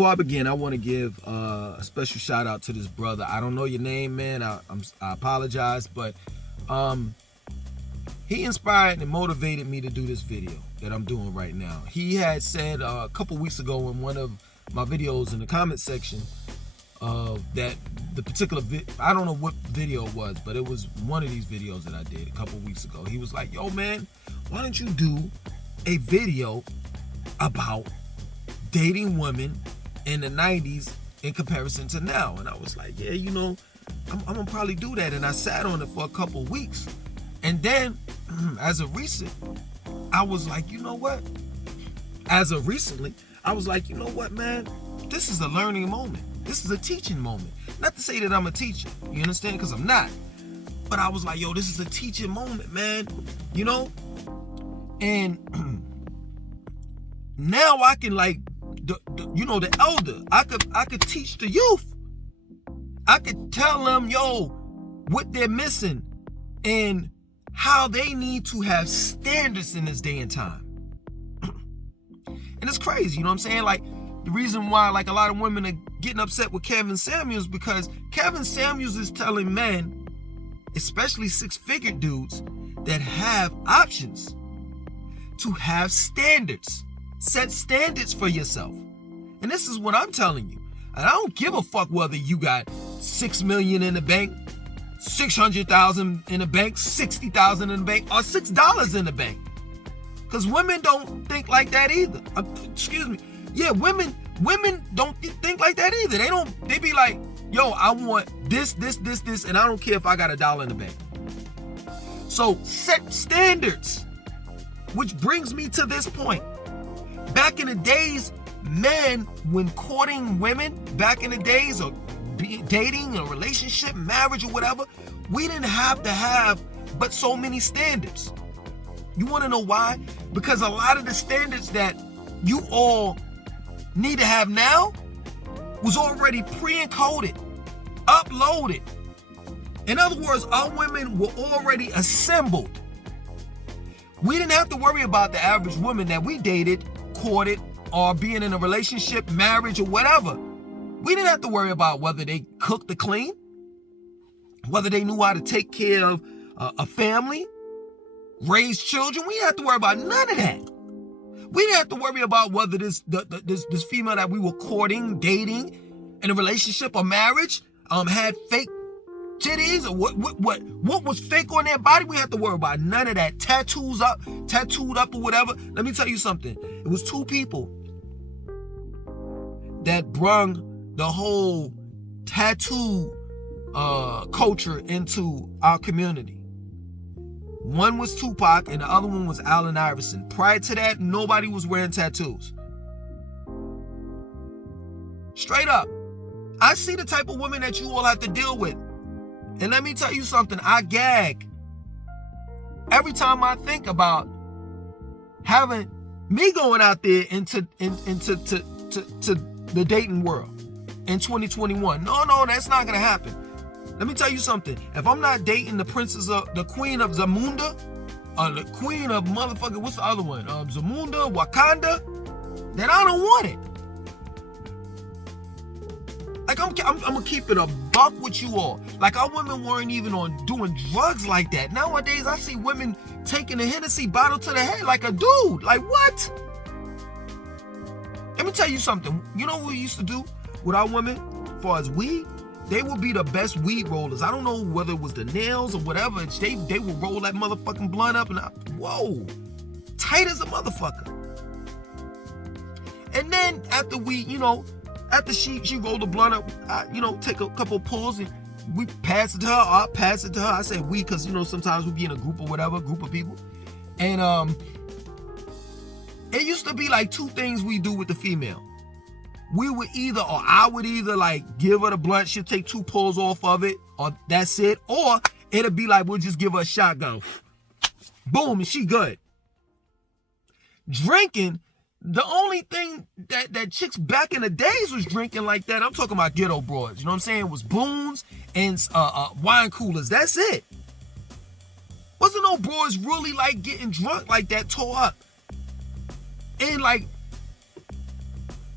Before I begin, I want to give a special shout out to this brother. I don't know your name, man. I apologize, but he inspired and motivated me to do this video that I'm doing right now. He had said a couple weeks ago in one of my videos in the comment section that the particular I don't know what video it was, but it was one of these videos that I did a couple weeks ago. He was like, yo, man, why don't you do a video about dating women in the 90s in comparison to now? And I was like, yeah, you know, I'm gonna probably do that. And I sat on it for a couple weeks. And then as of recent, I was like, you know what? As of recently, I was like, you know what, man? This is a learning moment. This is a teaching moment. Not to say that I'm a teacher, you understand? Because I'm not. But I was like, yo, this is a teaching moment, man. You know? And now I can, like, the elder, I could teach the youth. I could tell them, yo, what they're missing and how they need to have standards in this day and time. And it's crazy, you know what I'm saying? Like, the reason why, like, a lot of women are getting upset with Kevin Samuels, because Kevin Samuels is telling men, especially six-figure dudes that have options, to have standards. Set standards for yourself. And this is what I'm telling you. And I don't give a fuck whether you got $6 million in the bank, 600,000 in the bank, 60,000 in the bank, or $6 in the bank. Because women don't think like that either. Excuse me. Yeah, women don't think like that either. They be like, yo, I want this, and I don't care if I got $1 in the bank. So set standards. Which brings me to this point. Back in the days, men, when courting women, back in the days of dating, a relationship, marriage, or whatever, we didn't have to have but so many standards. You want to know why? Because a lot of the standards that you all need to have now was already pre-encoded, uploaded. In other words, our women were already assembled. We didn't have to worry about the average woman that we dated, courted, or being in a relationship, marriage, or whatever. We didn't have to worry about whether they cooked or clean, whether they knew how to take care of a family, raise children. We didn't have to worry about none of that. We didn't have to worry about whether this female that we were courting, dating, in a relationship or marriage, had fake titties or what was fake on their body. We had to worry about none of that. Tattooed up or whatever. Let me tell you something. It was two people that brung the whole tattoo culture into our community. One was Tupac and the other one was Allen Iverson. Prior to that, nobody was wearing tattoos. Straight up. I see the type of women that you all have to deal with. And let me tell you something, I gag every time I think about having me going out there into the dating world in 2021. No, that's not gonna happen. Let me tell you something. If I'm not dating the queen of Zamunda, or the queen of motherfucker, what's the other one? Zamunda, Wakanda, then I don't want it. Like, I'm gonna keep it a buck with you all. Like, our women weren't even on doing drugs like that. Nowadays, I see women taking a Hennessy bottle to the head like a dude. Like, what? Let me tell you something. You know what we used to do with our women as far as weed? They would be the best weed rollers. I don't know whether it was the nails or whatever. They would roll that motherfucking blunt up and whoa, tight as a motherfucker. And then after after she rolled the blunt up, take a couple pulls and we pass it to her. I'll pass it to her. I say we because, sometimes we be in a group or whatever, group of people. And it used to be like two things we do with the female. I would either like give her the blunt, she'll take 2 pulls off of it, or that's it. Or it'll be like, we'll just give her a shotgun. Boom, and she good. drinking. The only thing that chicks back in the days was drinking like that, I'm talking about ghetto broads, you know what I'm saying, was boons and wine coolers. That's it. Wasn't no boys really like getting drunk like that, tore up. And like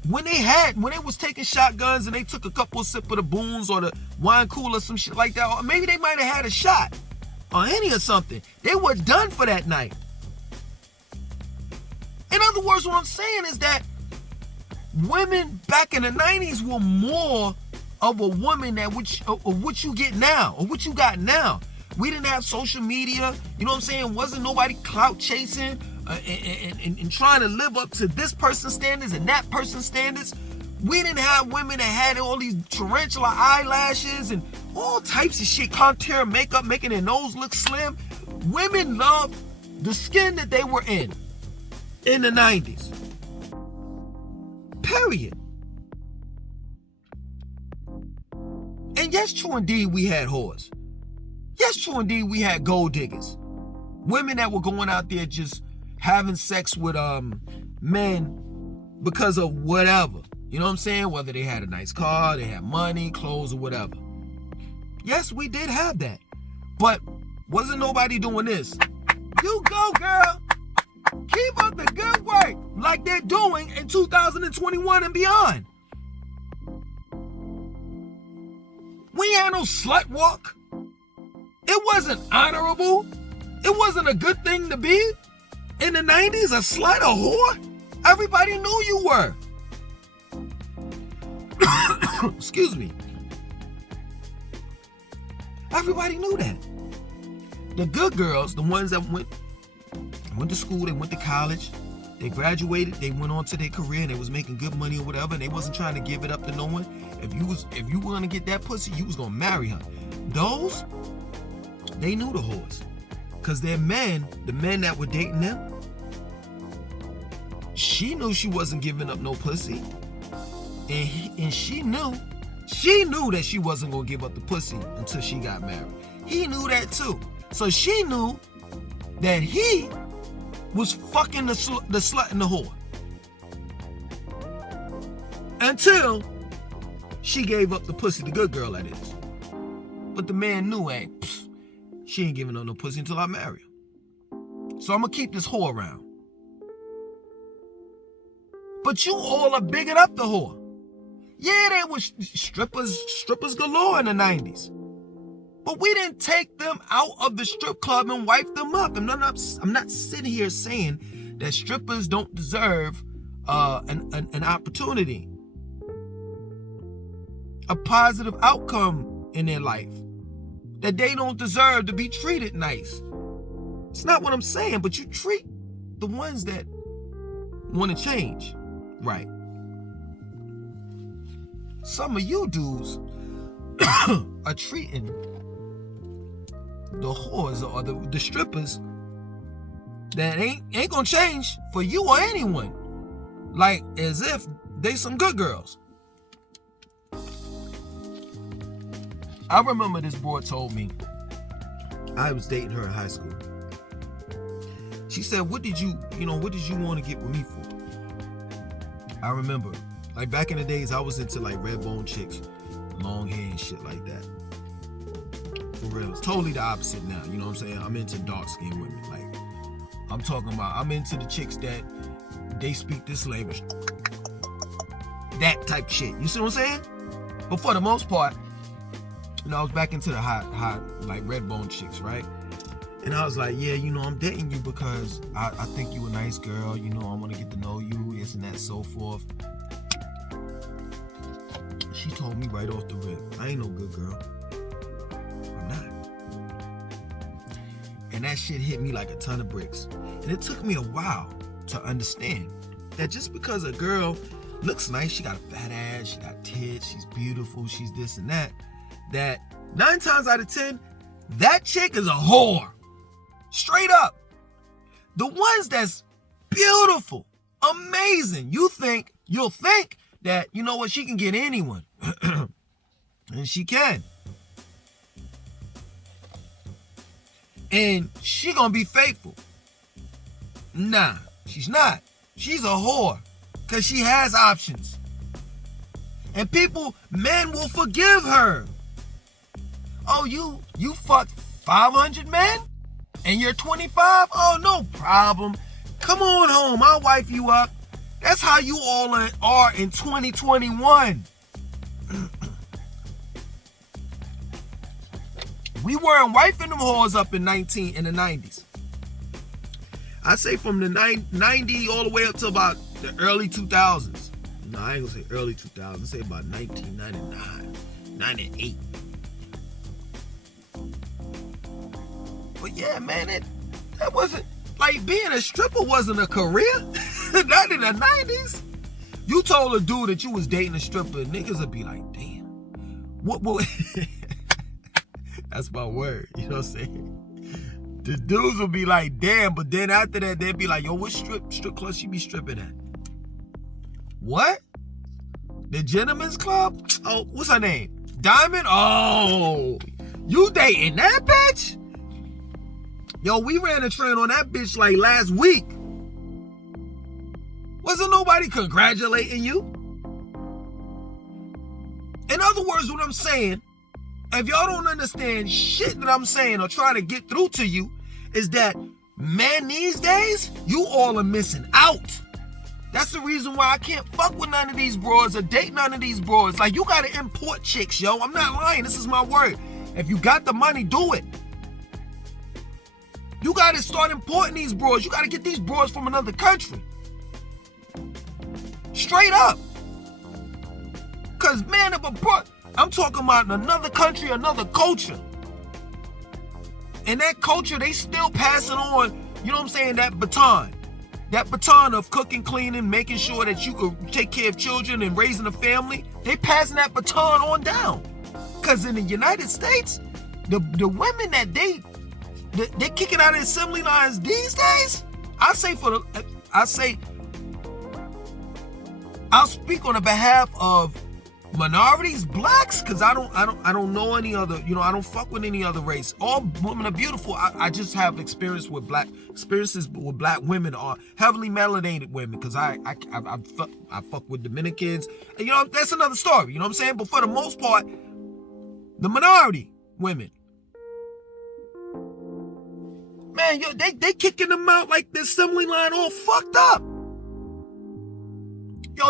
when they was taking shotguns and they took a couple of sips of the boons or the wine cooler, some shit like that, or maybe they might have had a shot or any or something, they were done for that night. In other words, what I'm saying is that women back in the 90s were more of a woman of what you get now, or what you got now. We didn't have social media, you know what I'm saying? Wasn't nobody clout chasing and trying to live up to this person's standards and that person's standards. We didn't have women that had all these tarantula eyelashes and all types of shit, contour makeup, making their nose look slim. Women loved the skin that they were in the 90s. Period. And yes, true indeed, we had whores. Yes, true indeed, we had gold diggers. Women that were going out there just having sex with men because of whatever. You know what I'm saying? Whether they had a nice car, they had money, clothes, or whatever. Yes, we did have that. But wasn't nobody doing this. You go, girl. Keep up the good work like they're doing in 2021 and beyond. We ain't had no slut walk. It wasn't honorable. It wasn't a good thing to be. In the 90s, a slut, a whore, everybody knew you were. Excuse me. Everybody knew that. The good girls, the ones that went to school, they went to college, they graduated, they went on to their career, and they was making good money or whatever, and they wasn't trying to give it up to no one. If you were gonna get that pussy, you was gonna marry her. Those, they knew the whores. Because their men, the men that were dating them, she knew she wasn't giving up no pussy. And she knew that she wasn't gonna give up the pussy until she got married. He knew that too. So she knew that he was fucking the slut and the whore. Until she gave up the pussy, the good girl that is. But the man knew, she ain't giving up no pussy until I marry her. So I'm gonna keep this whore around. But you all are bigging up the whore. Yeah, there was strippers galore in the 90s. But we didn't take them out of the strip club and wipe them up. I'm not sitting here saying that strippers don't deserve an opportunity, a positive outcome in their life, that they don't deserve to be treated nice. It's not what I'm saying, but you treat the ones that want to change right. Some of you dudes are treating the whores or the strippers that ain't gonna change for you or anyone, like as if they some good girls. I remember this boy told me, I was dating her in high school. She said, what did you want to get with me for? I remember, like back in the days, I was into like red bone chicks, long hair and shit like that. For real, it's totally the opposite now. You know what I'm saying? I'm into dark skinned women. Like, I'm into the chicks that they speak this language. That type of shit. You see what I'm saying? But for the most part, I was back into the hot, like red bone chicks, right? And I was like, yeah, I'm dating you because I think you a nice girl. I want to get to know you, this and that, so forth. She told me right off the rip, I ain't no good girl. I'm not. And that shit hit me like a ton of bricks. And it took me a while to understand that just because a girl looks nice, she got a fat ass, she got tits, she's beautiful, she's this and that 9 times out of 10, that chick is a whore. Straight up. The ones that's beautiful, amazing, you'll think that, she can get anyone. And she can. And she gonna be faithful. Nah, She's not. She's a whore. Because she has options. And men will forgive her. Oh, you fucked 500 men? And you're 25? Oh, no problem. Come on home. I'll wife you up. That's how you all are in 2021. We weren't wifing them whores up in the 90s. I say from the 90 all the way up to about the early 2000s. No, I ain't gonna say early 2000s. Say about 1999, 98. But yeah, man, that wasn't like being a stripper wasn't a career. Not in the 90s. You told a dude that you was dating a stripper, niggas would be like, damn. What? That's my word. You know what I'm saying? The dudes would be like, damn, but then after that, they'd be like, yo, what strip club she be stripping at? What? The Gentleman's Club? Oh, what's her name? Diamond? Oh, you dating that bitch? Yo, we ran a train on that bitch like last week. Wasn't nobody congratulating you? In other words, what I'm saying, if y'all don't understand shit that I'm saying or trying to get through to you, is that, man, these days, you all are missing out. That's the reason why I can't fuck with none of these broads or date none of these broads. Like, you gotta import chicks, yo. I'm not lying. This is my word. If you got the money, do it. You gotta start importing these broads. You gotta get these broads from another country. Straight up. Because, man, if a broad, I'm talking about another country, another culture. And that culture, they still passing on, you know what I'm saying, that baton. That baton of cooking, cleaning, making sure that you can take care of children and raising a family. They passing that baton on down. Because in the United States, the women that they kicking out of assembly lines these days, I'll speak on the behalf of minorities, blacks, because I don't know any other, you know, I don't fuck with any other race. All women are beautiful. I just have experiences with black women are heavily melanated women, because I fuck with Dominicans. And, you know, that's another story, you know what I'm saying? But for the most part, the minority women, man, yo, they kicking them out like the assembly line all fucked up. Yo,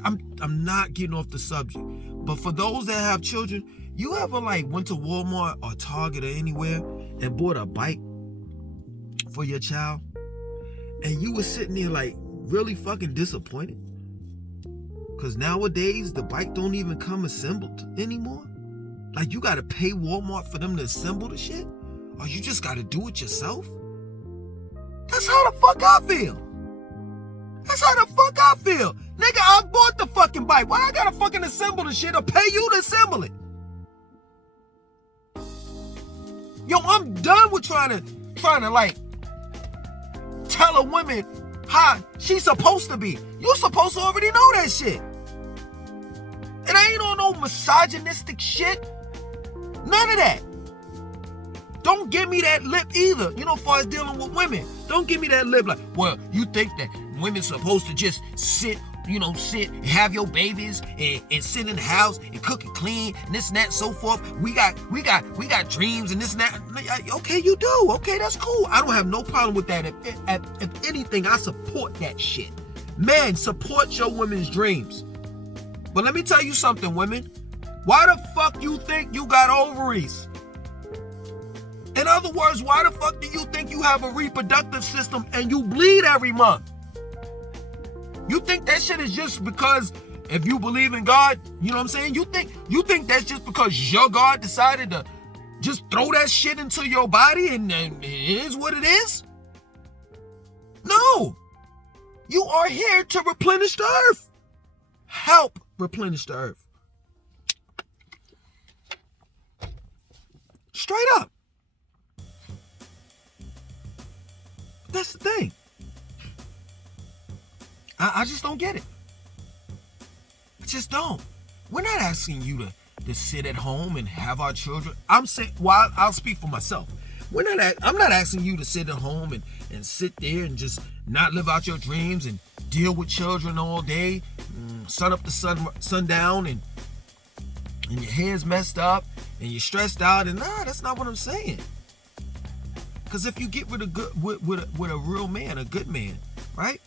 I'm not getting off the subject, but for those that have children, you ever like went to Walmart or Target or anywhere and bought a bike for your child, and you were sitting there like really fucking disappointed? Because nowadays, the bike don't even come assembled anymore. Like, you gotta pay Walmart for them to assemble the shit, or you just gotta do it yourself? That's how the fuck I feel. That's how the fuck I feel. Nigga, I bought the fucking bike. Why I gotta fucking assemble the shit or pay you to assemble it? Yo, I'm done with trying to like tell a woman how she's supposed to be. You supposed to already know that shit. And I ain't on no misogynistic shit. None of that. Don't give me that lip either, you know, as far as dealing with women. Don't give me that lip like, well, you think that women's supposed to just sit and have your babies and sit in the house and cook and clean and this and that and so forth. We got dreams and this and that. Okay, you do. Okay, that's cool. I don't have no problem with that. If anything, I support that shit. Men, support your women's dreams. But let me tell you something, women. Why the fuck you think you got ovaries? In other words, why the fuck do you think you have a reproductive system and you bleed every month? You think that shit is just because if you believe in God, you know what I'm saying? You think that's just because your God decided to just throw that shit into your body and it is what it is? No. You are here to replenish the earth. Help replenish the earth. Straight up. That's the thing. I just don't get it. I just don't. We're not asking you to sit at home and have our children. I'm saying, well, I'll speak for myself. I'm not asking you to sit at home and sit there and just not live out your dreams and deal with children all day, sun up to sundown, and your hair's messed up and you're stressed out. And nah, that's not what I'm saying. Because if you get with a real man, a good man, right?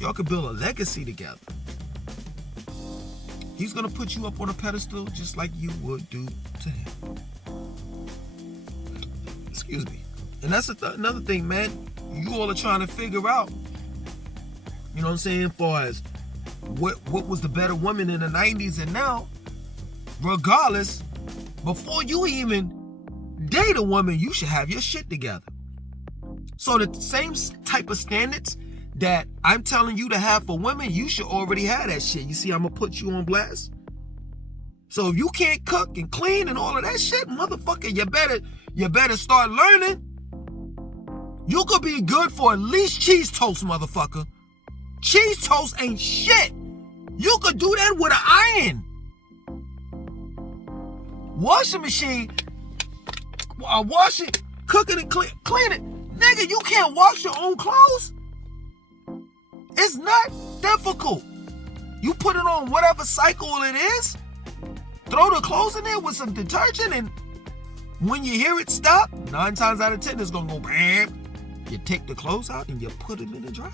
Y'all could build a legacy together. He's gonna put you up on a pedestal just like you would do to him. Excuse me. And that's another thing, man. You all are trying to figure out, you know what I'm saying, far as what was the better woman in the 90s and now. Regardless, before you even date a woman, you should have your shit together. So the same type of standards that I'm telling you to have for women, you should already have that shit. You see, I'm gonna put you on blast. So if you can't cook and clean and all of that shit, motherfucker, you better start learning. You could be good for at least cheese toast, motherfucker. Cheese toast ain't shit. You could do that with an iron. Washing machine, wash it, cook it, and clean it. Nigga, you can't wash your own clothes. It's not difficult. You put it on whatever cycle it is, throw the clothes in there with some detergent, and when you hear it stop, 9 times out of 10 it's gonna go bam. You take the clothes out and you put them in the dryer.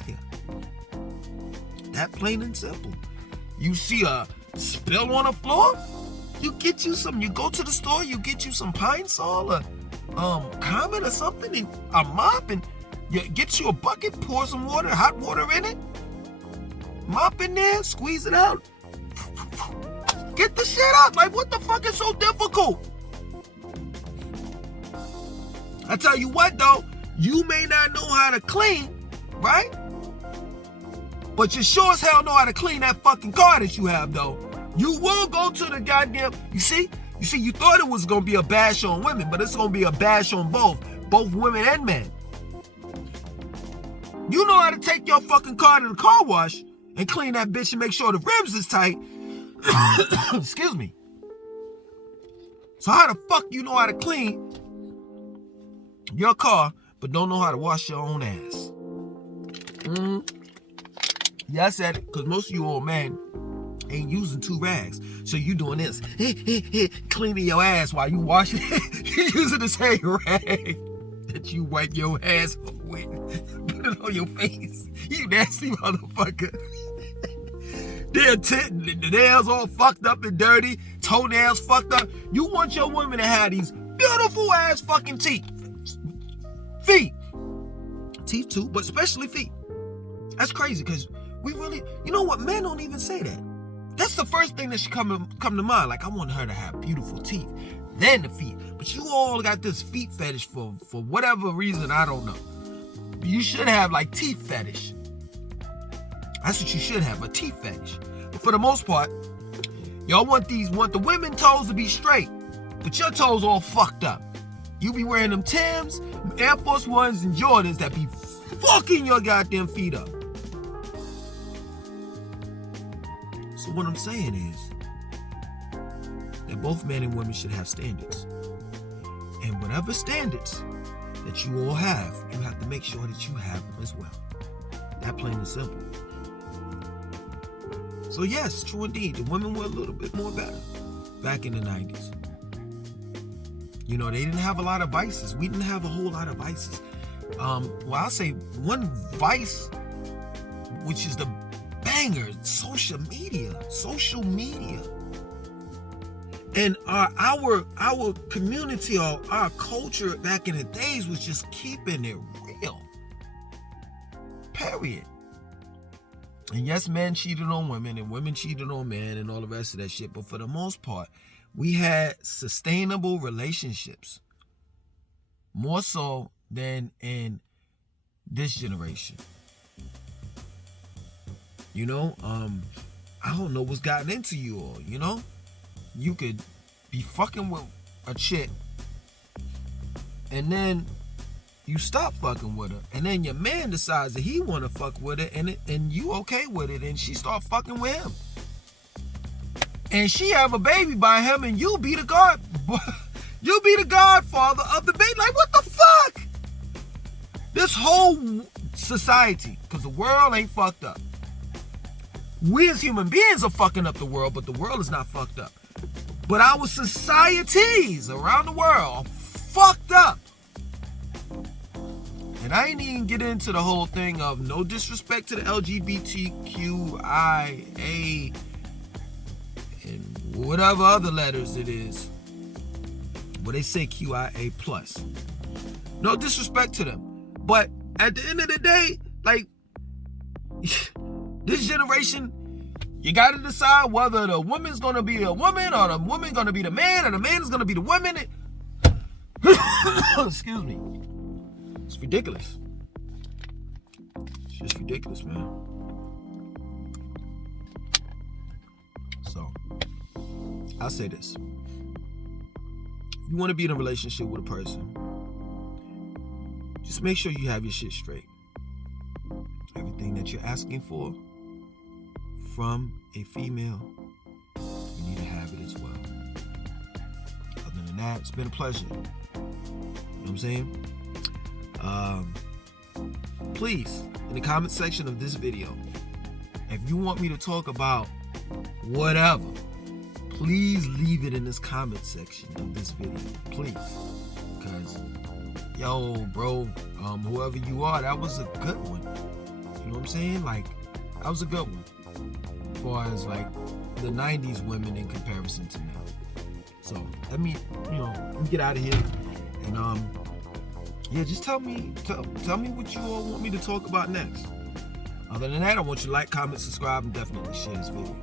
That plain and simple. You see a spill on the floor, you go to the store, you get you some Pine Sol or Comet or something, and a mop, and you get you a bucket, pour some water, hot water in it, mop in there, squeeze it out, get the shit out. Like, what the fuck is so difficult? I tell you what though, you may not know how to clean, right? But you sure as hell know how to clean that fucking car that you have though. You will go to the goddamn, you see, you thought it was gonna be a bash on women, but it's gonna be a bash on both women and men. You know how to take your fucking car to the car wash and clean that bitch and make sure the rims is tight. Excuse me. So how the fuck you know how to clean your car, but don't know how to wash your own ass? Yeah, I said it, because most of you old men ain't using 2 rags. So you doing this, cleaning your ass while you washing it. You using the same rag that you wipe your ass with. Put it on your face. You nasty motherfucker. The nails all fucked up and dirty. Toenails fucked up. You want your woman to have these beautiful ass fucking teeth. Feet. Teeth too, but especially feet. That's crazy, because we really, you know what, men don't even say that. That's the first thing that should come to mind. Like, I want her to have beautiful teeth, then the feet. But you all got this feet fetish for whatever reason, I don't know. You should have like teeth fetish. That's what you should have, a teeth fetish. But for the most part, y'all want the women toes to be straight, but your toes all fucked up. You be wearing them Timbs, Air Force Ones, and Jordans that be fucking your goddamn feet up. So what I'm saying is that both men and women should have standards. And whatever standards that you all have, you have to make sure that you have them as well. That plain and simple. So yes, true indeed, the women were a little bit more better back in the 90s. You know, they didn't have a lot of vices. We didn't have a whole lot of vices. Well, I'll say one vice, which is the banger, social media. And our community, or our culture back in the days was just keeping it real. Period. And yes, men cheated on women and women cheated on men and all the rest of that shit. But for the most part, we had sustainable relationships. More so than in this generation. You know, I don't know what's gotten into you all, you know? You could be fucking with a chick and then you stop fucking with her, and then your man decides that he want to fuck with her, and you okay with it, and she start fucking with him, and she have a baby by him, and you be the godfather of the baby. Like, what the This whole society, because the world ain't fucked up. We as human beings are fucking up the world, but the world is not fucked up. But our societies around the world are fucked up. And I ain't even get into the whole thing of no disrespect to the LGBTQIA and whatever other letters it is. Well, they say QIA plus. No disrespect to them. But at the end of the day, like, this generation, you got to decide whether the woman's going to be a woman or the woman going to be the man or the man is going to be the woman. Excuse me. It's ridiculous. It's just ridiculous, man. So, I'll say this. If you want to be in a relationship with a person, just make sure you have your shit straight. Everything that you're asking for from a female, you need to have it as well. Other than that, it's been a pleasure. You know what I'm saying? Please, in the comment section of this video, if you want me to talk about whatever, please leave it in this comment section of this video, please. Because, yo, bro, whoever you are, that was a good one. You know what I'm saying? Like, that was a good one. As far as, like, the 90s women in comparison to now. So, let me get out of here. And, yeah, just tell me what you all want me to talk about next. Other than that, I want you to like, comment, subscribe, and definitely share this video.